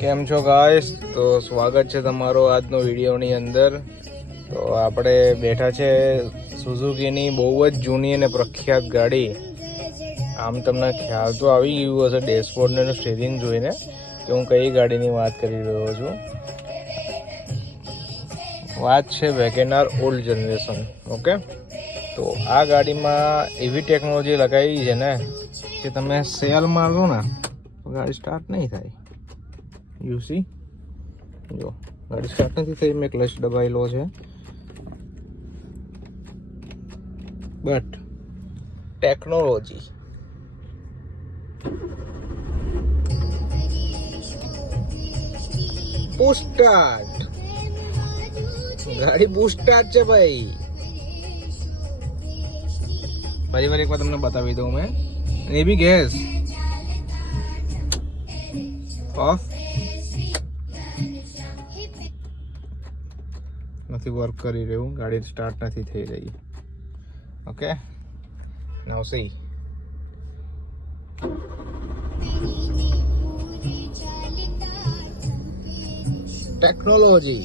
કેમ છો ગાઈસ? તો સ્વાગત છે તમારો આજનો વિડીયોની અંદર. તો આપણે બેઠા છે સુઝુકીની બહુ જ જૂની અને પ્રખ્યાત ગાડી. આમ તમને ખ્યાલ તો આવી ગયું હશે ડેશબોર્ડ અને સ્ટીરિંગ જોઈને કે હું કઈ ગાડીની વાત કરી રહ્યો છું. વાત છે વેગેનાર ઓલ્ડ જનરેશન. ઓકે, તો આ ગાડીમાં એવી ટેકનોલોજી લગાવી છે ને કે તમે સેલ મારો ને તો ગાડી સ્ટાર્ટ નહીં થાય. યુ સી, જો ગાડી સ્ટાર્ટ નથી થઈ. મેં ક્લચ દબાવેલો છે, બટ ટેકનોલોજી પુશ સ્ટાર્ટ, ગાડી પુશ સ્ટાર્ટ છે ભાઈ. ફરી એકવાર તમને બતાવી દઉં મેં. એ બી ગેસ ઓફ નથી વર્ક કરી રહ્યું, ગાડી સ્ટાર્ટ નથી થઈ રહી. ઓકે, નાઉ સી. ટેકનોલોજી